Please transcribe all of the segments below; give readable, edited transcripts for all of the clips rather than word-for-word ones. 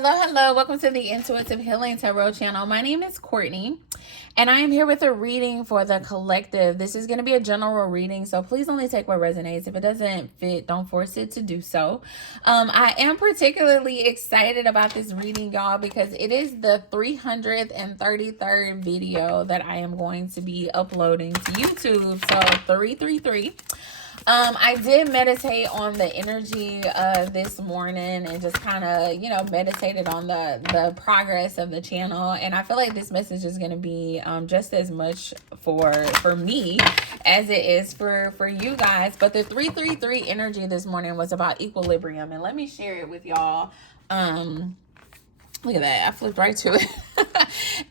Hello. Welcome to the Intuitive Healing Tarot channel. My name is Courtney, and I am here with a reading for the collective. This is going to be a general reading, so please only take what resonates. If it doesn't fit, don't force it to do so. I am particularly excited about this reading, y'all, because it is the 333rd video that I am going to be uploading to YouTube. So 333. I did meditate on the energy this morning and just kind of, meditated on the progress of the channel. And I feel like this message is going to be just as much for me as it is for you guys. But the 333 energy this morning was about equilibrium. And let me share it with y'all. Look at that. I flipped right to it.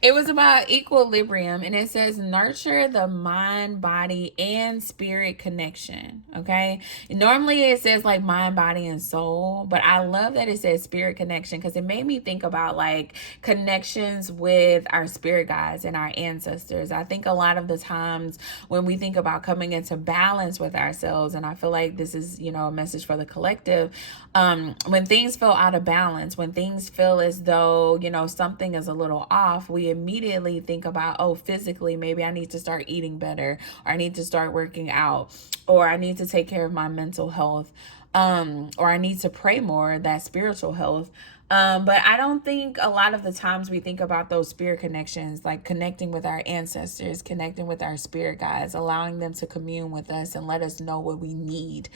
It was about equilibrium, and it says nurture the mind, body, and spirit connection. Okay. Normally it says like mind, body, and soul, but I love that it says spirit connection because it made me think about like connections with our spirit guides and our ancestors. I think a lot of the times when we think about coming into balance with ourselves, and I feel like this is, a message for the collective, when things feel out of balance, when things feel as though, something is a little off, we immediately think about, oh, physically, maybe I need to start eating better, or I need to start working out, or I need to take care of my mental health, or I need to pray more, that spiritual health. But I don't think a lot of the times we think about those spirit connections, like connecting with our ancestors, connecting with our spirit guides, allowing them to commune with us and let us know what we need.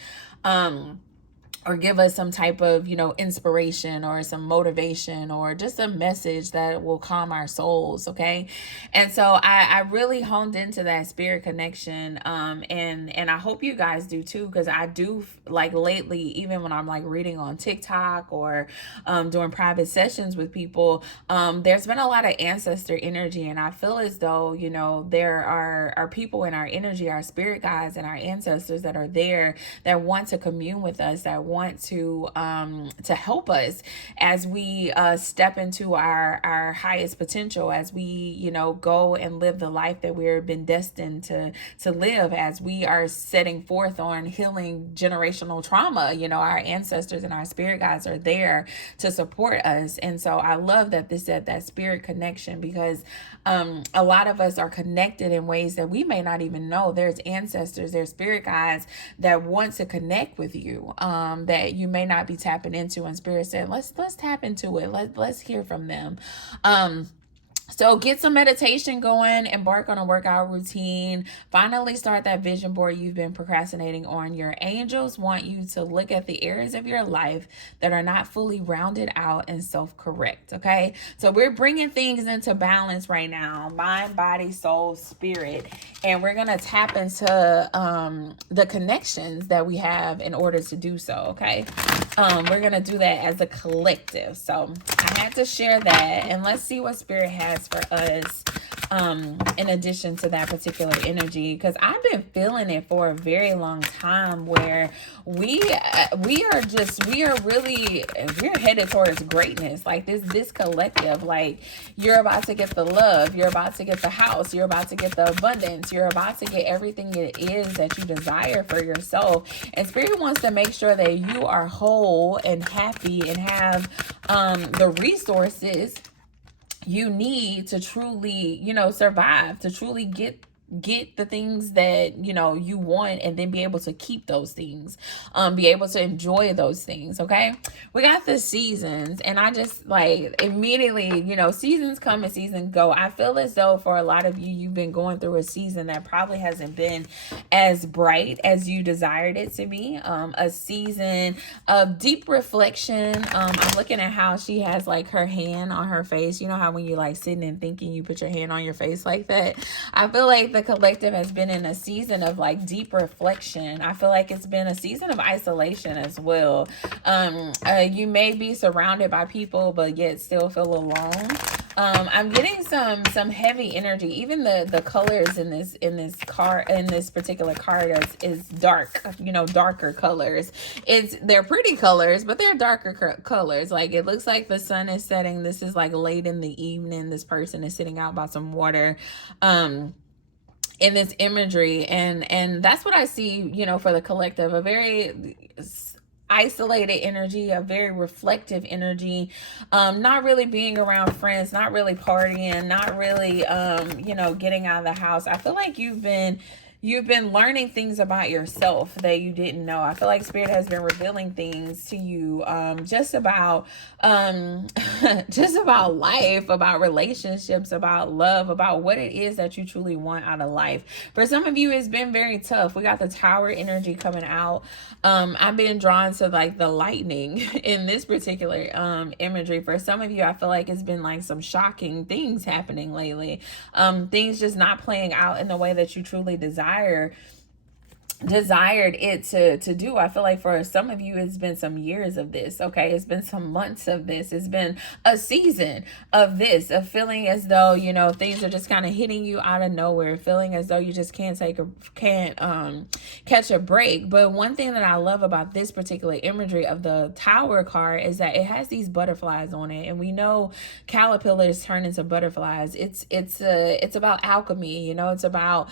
Or give us some type of, inspiration or some motivation or just a message that will calm our souls. Okay. And so I really honed into that spirit connection. And I hope you guys do too, because I do, like, lately, even when I'm like reading on TikTok or doing private sessions with people, there's been a lot of ancestor energy. And I feel as though, there are people in our energy, our spirit guides and our ancestors that are there that want to commune with us, that want to help us as we step into our highest potential, as we go and live the life that we've been destined to live, as we are setting forth on healing generational trauma. Our ancestors and our spirit guides are there to support us. And so I love that this said that spirit connection, because a lot of us are connected in ways that we may not even know. There's ancestors, there's spirit guides that want to connect with you, that you may not be tapping into, and spirit said, let's tap into it. Let's hear from them. So get some meditation going, embark on a workout routine, finally start that vision board you've been procrastinating on. Your angels want you to look at the areas of your life that are not fully rounded out and self-correct, okay? So we're bringing things into balance right now, mind, body, soul, spirit, and we're going to tap into the connections that we have in order to do so, okay? We're going to do that as a collective. So I had to share that, and let's see what spirit has for us in addition to that particular energy, because I've been feeling it for a very long time, where we're headed towards greatness. Like this collective, like, you're about to get the love, you're about to get the house, you're about to get the abundance, you're about to get everything it is that you desire for yourself. And spirit wants to make sure that you are whole and happy and have the resources you need to truly, survive, to truly get the things that you want, and then be able to keep those things, be able to enjoy those things. Okay, we got the seasons, and I just like immediately, seasons come and seasons go. I feel as though for a lot of you, you've been going through a season that probably hasn't been as bright as you desired it to be, a season of deep reflection. I'm looking at how she has like her hand on her face. You know how when you like sitting and thinking, you put your hand on your face like that. I feel like the collective has been in a season of like deep reflection. I feel like it's been a season of isolation as well. You may be surrounded by people, but yet still feel alone. I'm getting some heavy energy. Even the colors in this particular card is dark, darker colors. They're pretty colors, but they're darker colors. Like, it looks like the sun is setting. This is like late in the evening. This person is sitting out by some water. In this imagery, and that's what I see, for the collective, a very isolated energy, a very reflective energy, not really being around friends, not really partying, not really, getting out of the house. I feel like you've been learning things about yourself that you didn't know. I feel like Spirit has been revealing things to you, just about just about life, about relationships, about love, about what it is that you truly want out of life. For some of you, it's been very tough. We got the Tower energy coming out. I've been drawn to like the lightning in this particular imagery. For some of you, I feel like it's been like some shocking things happening lately. Things just not playing out in the way that you truly desired it to do. I feel like for some of you, it's been some years of this. Okay, it's been some months of this. It's been a season of this, of feeling as though, things are just kind of hitting you out of nowhere, feeling as though you just can't catch a break. But one thing that I love about this particular imagery of the Tower card is that it has these butterflies on it, and we know caterpillars turn into butterflies. It's about alchemy, it's about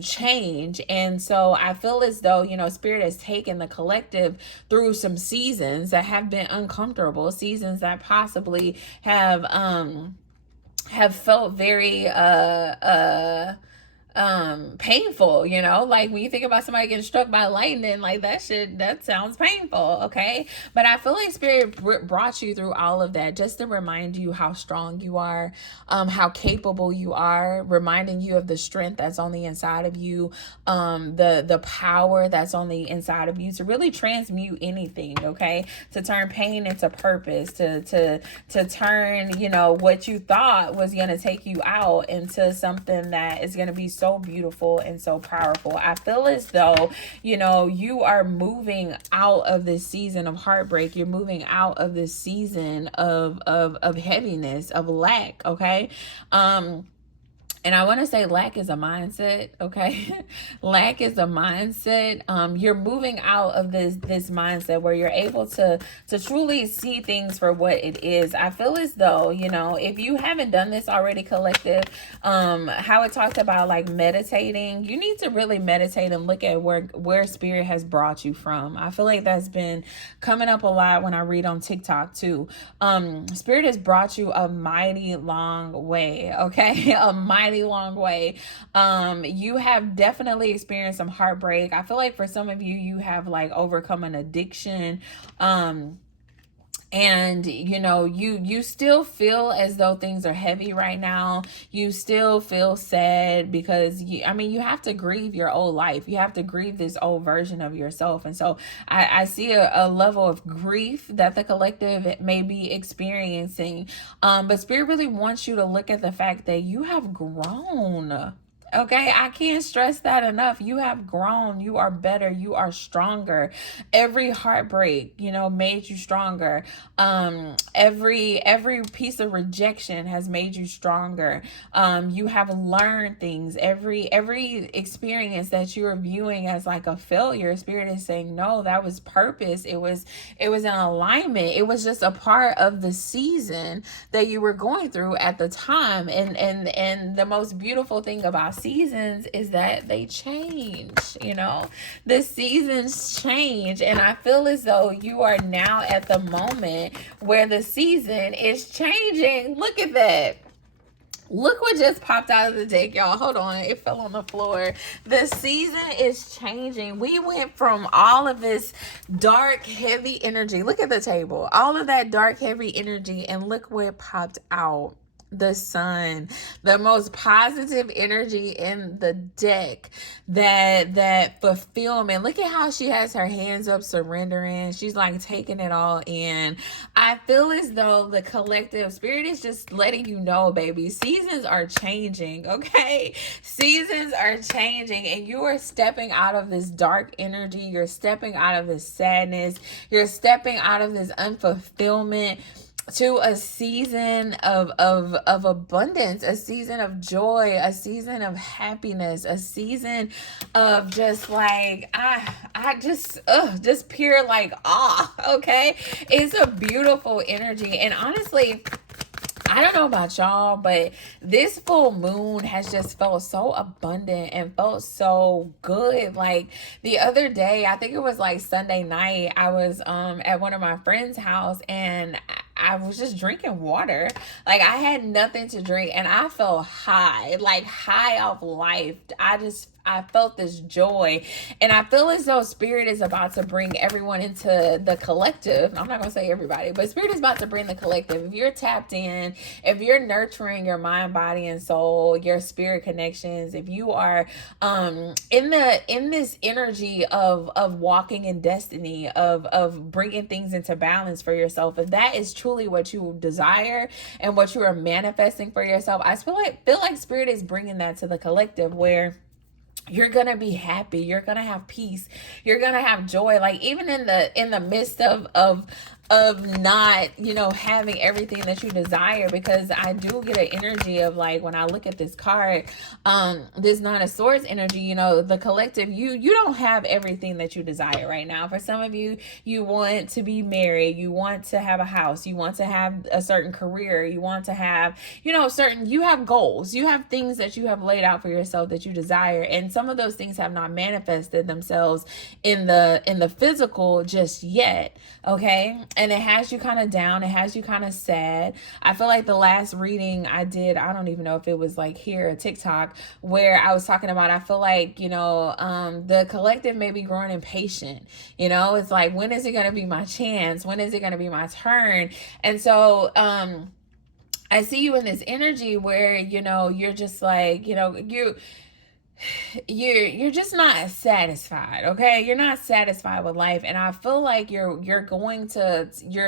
change. And so I feel as though, Spirit has taken the collective through some seasons that have been uncomfortable, seasons that possibly have felt very painful, like when you think about somebody getting struck by lightning, like that sounds painful. Okay, but I feel like Spirit brought you through all of that just to remind you how strong you are, how capable you are, reminding you of the strength that's on the inside of you, the power that's on the inside of you to really transmute anything. Okay, to turn pain into purpose, to turn what you thought was going to take you out into something that is going to be so beautiful and so powerful. I feel as though, you are moving out of this season of heartbreak. You're moving out of this season of heaviness, of lack. Okay. And I want to say lack is a mindset, okay? Lack is a mindset. You're moving out of this mindset where you're able to truly see things for what it is. I feel as though, if you haven't done this already, collective, how it talked about like meditating, you need to really meditate and look at where Spirit has brought you from. I feel like that's been coming up a lot when I read on TikTok too. Spirit has brought you a mighty long way, okay? A mighty long way. You have definitely experienced some heartbreak. I feel like for some of you, you have like overcome an addiction. And you still feel as though things are heavy right now. You still feel sad because you have to grieve your old life. You have to grieve this old version of yourself. And so I see a level of grief that the collective may be experiencing. But Spirit really wants you to look at the fact that you have grown. Okay, I can't stress that enough. You have grown. You are better. You are stronger. Every heartbreak, made you stronger. Every piece of rejection has made you stronger. You have learned things. Every experience that you're viewing as like a failure, Spirit is saying, no, that was purpose. It was an alignment. It was just a part of the season that you were going through at the time. And the most beautiful thing about seasons is that they change. The seasons change, and I feel as though you are now at the moment where the season is changing. Look at that. Look what just popped out of the deck, y'all. Hold on, it fell on the floor. The season is changing. We went from all of this dark, heavy energy. Look at the table. All of that dark, heavy energy, and look what popped out. The sun, the most positive energy in the deck, that fulfillment. Look at how she has her hands up, surrendering. She's like taking it all in. I feel as though the collective Spirit is just letting you know, baby, seasons are changing. Okay, seasons are changing, and you are stepping out of this dark energy. You're stepping out of this sadness. You're stepping out of this unfulfillment to a season of abundance, a season of joy, a season of happiness, a season of just like just pure like awe. Okay, it's a beautiful energy, and honestly, I don't know about y'all, but this full moon has just felt so abundant and felt so good. Like the other day, I think it was like Sunday night, I was at one of my friends' house, and I was just drinking water. Like I had nothing to drink, and I felt high, like high off life. I felt this joy, and I feel as though Spirit is about to bring everyone into the collective. I'm not going to say everybody, but Spirit is about to bring the collective. If you're tapped in, if you're nurturing your mind, body, and soul, your spirit connections, if you are in this energy of walking in destiny, of bringing things into balance for yourself, if that is truly what you desire and what you are manifesting for yourself, I feel like Spirit is bringing that to the collective, where you're gonna be happy, you're gonna have peace, you're gonna have joy. Like even in the midst of not, having everything that you desire, because I do get an energy of, like, when I look at this card, this Nine of Swords energy, the collective, you don't have everything that you desire right now. For some of you, you want to be married, you want to have a house, you want to have a certain career, you want to have, you have goals, you have things that you have laid out for yourself that you desire, and some of those things have not manifested themselves in the physical just yet, okay? And it has you kind of down. It has you kind of sad. I feel like the last reading I did, I don't even know if it was like here or TikTok, where I was talking about, I feel like, the collective may be growing impatient. It's like, when is it going to be my chance? When is it going to be my turn? And so, I see you in this energy where, you're just like, you're just not satisfied, okay? You're not satisfied with life, and I feel like you're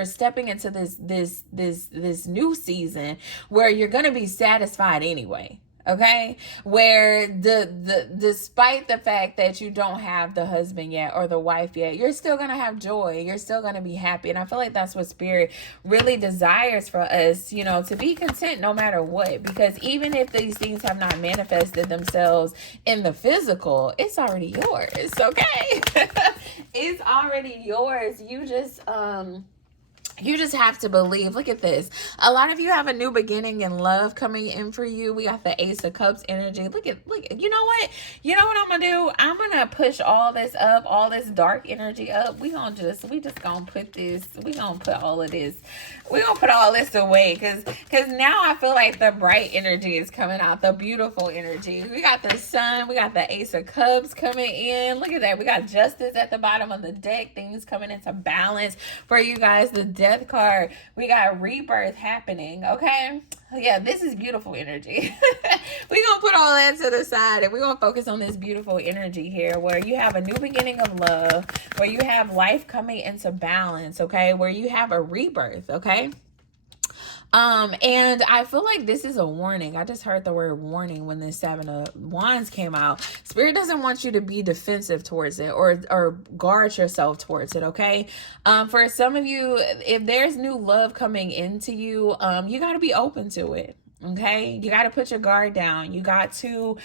stepping into this new season where you're going to be satisfied anyway. Okay, where despite the fact that you don't have the husband yet or the wife yet, you're still gonna have joy. You're still gonna be happy, and I feel like that's what Spirit really desires for us. To be content no matter what. Because even if these things have not manifested themselves in the physical, it's already yours. Okay, it's already yours. You just have to believe. Look at this. A lot of you have a new beginning in love coming in for you. We got the Ace of Cups energy. Look, you know what? You know what I'm going to do? I'm going to push all this up, all this dark energy up. We just going to put this, we going to put all of this, we going to put all this away. Because now I feel like the bright energy is coming out, the beautiful energy. We got the Sun, we got the Ace of Cups coming in. Look at that. We got Justice at the bottom of the deck. Things coming into balance for you guys. The Death card, we got rebirth happening. Okay, yeah, this is beautiful energy. We're gonna put all that to the side, and we're gonna focus on this beautiful energy here, where you have a new beginning of love, where you have life coming into balance, okay, where you have a rebirth, okay. And I feel like this is a warning. I just heard the word warning when the Seven of Wands came out. Spirit doesn't want you to be defensive towards it or guard yourself towards it, okay? For some of you, if there's new love coming into you, you got to be open to it, okay? You got to put your guard down. You got to,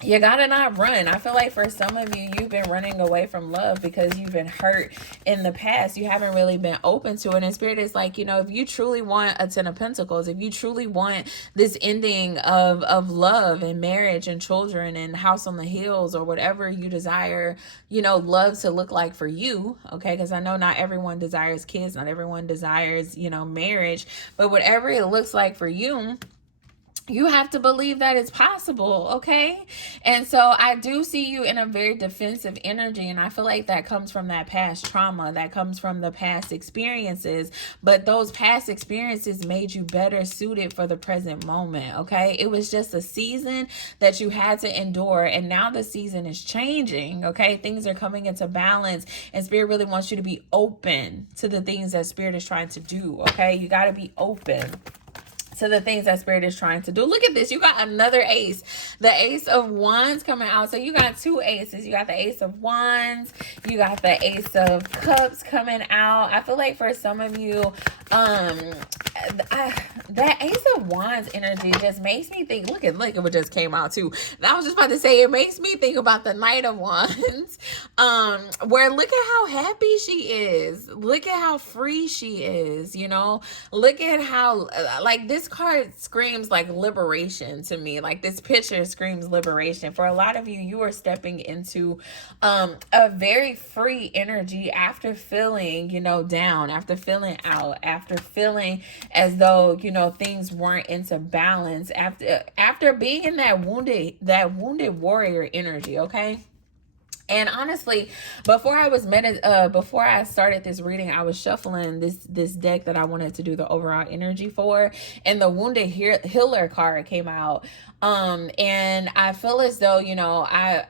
you gotta not run. I feel like for some of you, you've been running away from love because you've been hurt in the past. You haven't really been open to it. And Spirit is like, if you truly want a Ten of Pentacles, if you truly want this ending of love and marriage and children and house on the hills, or whatever you desire, love to look like for you, okay? Because I know not everyone desires kids, not everyone desires, marriage, but whatever it looks like for you, you have to believe that it's possible, okay? And so I do see you in a very defensive energy, and I feel like that comes from that past trauma, that comes from the past experiences, but those past experiences made you better suited for the present moment, okay? It was just a season that you had to endure, and now the season is changing, okay? Things are coming into balance, and Spirit really wants you to be open to the things that Spirit is trying to do, okay? You got to be open to the things that Spirit is trying to do. Look at this. You got another ace. The Ace of Wands coming out. So you got two aces. You got the Ace of Wands. You got the Ace of Cups coming out. I feel like for some of you, that Ace of Wands energy just makes me think. Look at what just came out too. I was just about to say, it makes me think about the Knight of Wands, where look at how happy she is. Look at how free she is. You know, look at how like this card screams like liberation to me. Like this picture screams liberation. For a lot of you, you are stepping into a very free energy after feeling, you know, down, after feeling out, after feeling as though, you know, things weren't into balance, after being in that wounded warrior energy. Okay. And honestly, before I started this reading, I was shuffling this deck that I wanted to do the overall energy for, and the Wounded Healer card came out. And I feel as though, you know, I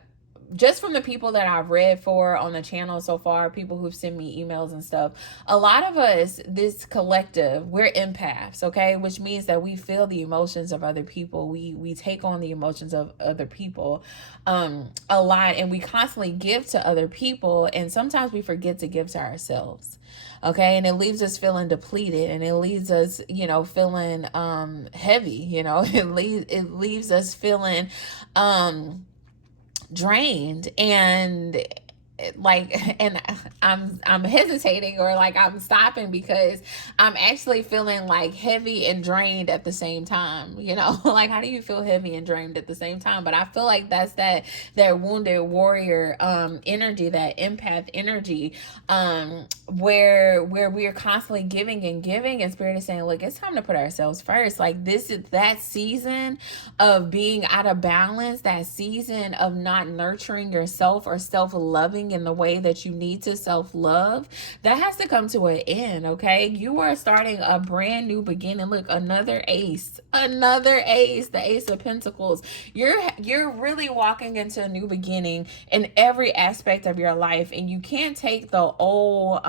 just from the people that I've read for on the channel so far, people who've sent me emails and stuff, a lot of us, this collective, we're empaths, okay? Which means that we feel the emotions of other people. We take on the emotions of other people a lot, and we constantly give to other people, and sometimes we forget to give to ourselves. Okay, and it leaves us feeling depleted, and it leaves us, you know, feeling heavy, you know, it leaves us feeling drained, and I'm hesitating, or like I'm stopping, because I'm actually feeling like heavy and drained at the same time, you know. Like, how do you feel heavy and drained at the same time? But I feel like that's that wounded warrior energy, that empath energy, where we're constantly giving and giving, and Spirit is saying, look, it's time to put ourselves first. Like, this is that season of being out of balance, that season of not nurturing yourself or self-loving in the way that you need to self-love. That has to come to an end. Okay, you are starting a brand new beginning. Look, another ace, the Ace of Pentacles. You're really walking into a new beginning in every aspect of your life, and you can't take the old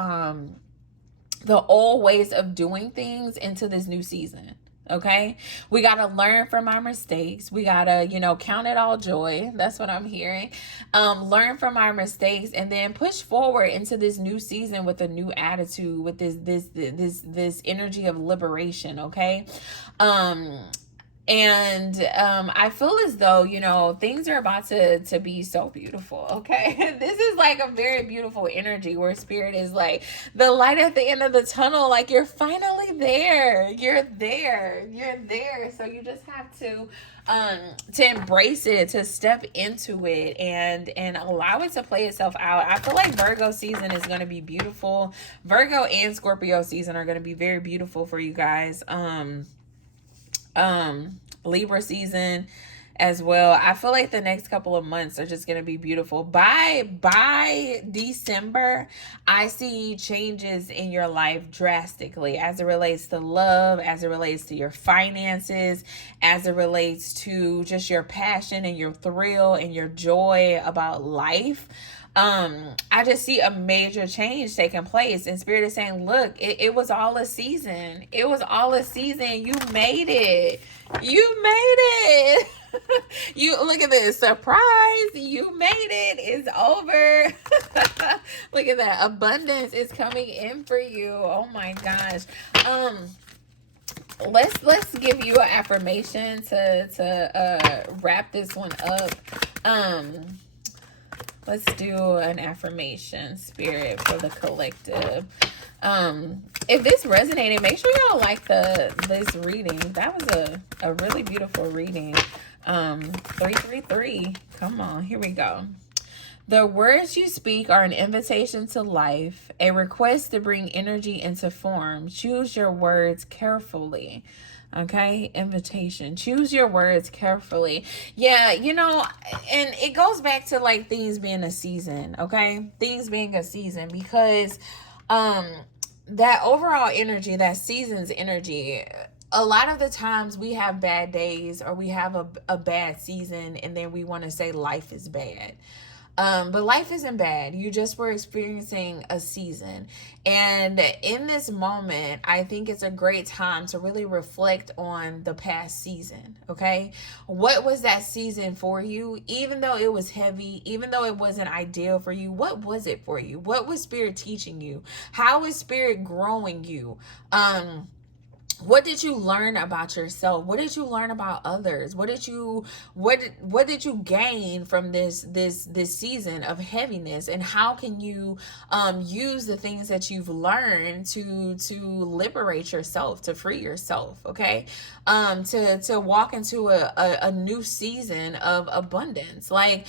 ways of doing things into this new season. Okay, we got to learn from our mistakes. We got to, you know, count it all joy. That's what I'm hearing. Learn from our mistakes, and then push forward into this new season with a new attitude, with this energy of liberation. Okay. I feel as though, you know, things are about to be so beautiful. Okay. This is like a very beautiful energy, where Spirit is like the light at the end of the tunnel. Like, you're finally there. You're there. So you just have to embrace it, to step into it, and allow it to play itself out. I feel like Virgo season is going to be beautiful. Virgo and Scorpio season are going to be very beautiful for you guys. Libra season as well. I feel like the next couple of months are just going to be beautiful. By December, I see changes in your life drastically, as it relates to love, as it relates to your finances, as it relates to just your passion and your thrill and your joy about life. I just see a major change taking place, and Spirit is saying, look, it was all a season. You made it. You look at this surprise. You made it. It's over. Look at that. Abundance is coming in for you. Oh my gosh. Let's give you an affirmation to wrap this one up. Let's do an affirmation, Spirit, for the collective. If this resonated, make sure y'all like this reading. That was a really beautiful reading. 333. Come on, here we go. The words you speak are an invitation to life, a request to bring energy into form. Choose your words carefully. Okay, invitation. Choose your words carefully. Yeah, you know, and it goes back to like things being a season. Okay, things being a season, because that overall energy, that season's energy, a lot of the times we have bad days, or we have a bad season, and then we want to say life is bad. But life isn't bad. You just were experiencing a season. And in this moment, I think it's a great time to really reflect on the past season. Okay. What was that season for you? Even though it was heavy, even though it wasn't ideal for you, what was it for you? What was Spirit teaching you? How is Spirit growing you? what did you learn about yourself? What did you learn about others? What did you gain from this season of heaviness? And how can you use the things that you've learned to liberate yourself, to free yourself, okay? To walk into a new season of abundance. Like,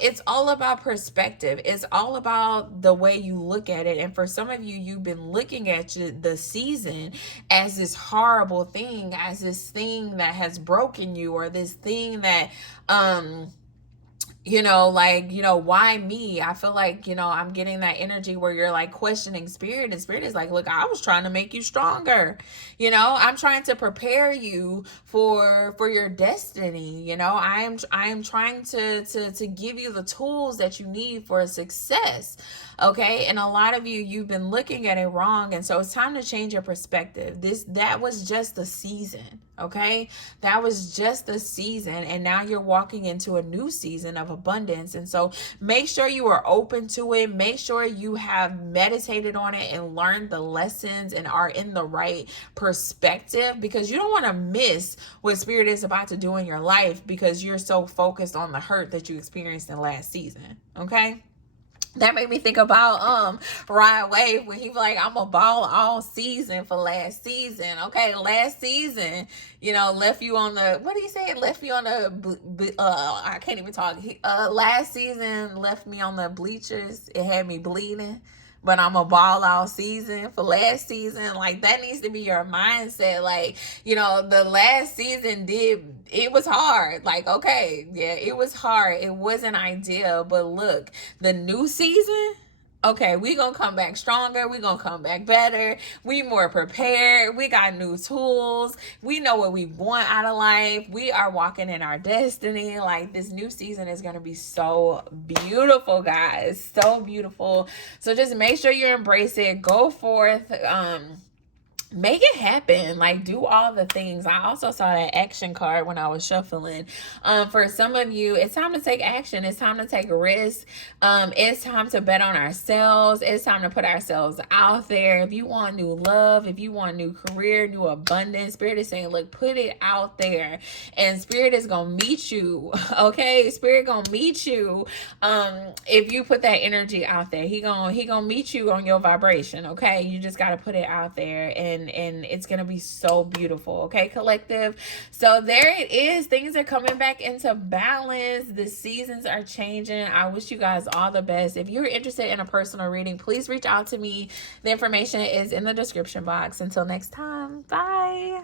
it's all about perspective. It's all about the way you look at it. And for some of you, you've been looking at the season as this horrible thing, as this thing that has broken you, or this thing that like, why me? I feel like, I'm getting that energy where you're like questioning spirit, and spirit is like, look, I was trying to make you stronger. I'm trying to prepare you for your destiny. I am trying to give you the tools that you need for success. Okay. And a lot of you've been looking at it wrong. And so it's time to change your perspective. That was just the season. Okay. That was just the season. And now you're walking into a new season of abundance. And so make sure you are open to it. Make sure you have meditated on it and learned the lessons and are in the right perspective, because you don't want to miss what spirit is about to do in your life because you're so focused on the hurt that you experienced in last season. Okay. That made me think about Ryan Wave when he was like, I'm a ball all season for last season. Okay, last season, left you on the, what did he say? Left me on the I can't even talk. Last season left me on the bleachers. It had me bleeding. But I'm a ball all season for last season. Like, that needs to be your mindset. Like, the last season it was hard. Like, okay, yeah, it was hard. It wasn't ideal. But look, the new season, okay, we gonna come back stronger. We gonna come back better. We more prepared. We got new tools. We know what we want out of life. We are walking in our destiny. Like, this new season is gonna be so beautiful, guys. So beautiful. So just make sure you embrace it. Go forth. Make it happen. Like, do all the things. I also saw that action card when I was shuffling. For some of you, it's time to take action. It's time to take a risk. It's time to bet on ourselves. It's time to put ourselves out there. If you want new love, if you want new career, new abundance, spirit is saying, look, put it out there, and spirit is gonna meet you. Okay, spirit gonna meet you. If you put that energy out there, he gonna meet you on your vibration. Okay, you just gotta put it out there, and it's gonna be so beautiful. Okay, collective. So there it is. Things are coming back into balance. The seasons are changing. I wish you guys all the best. If you're interested in a personal reading, please reach out to me. The information is in the description box. Until next time, bye.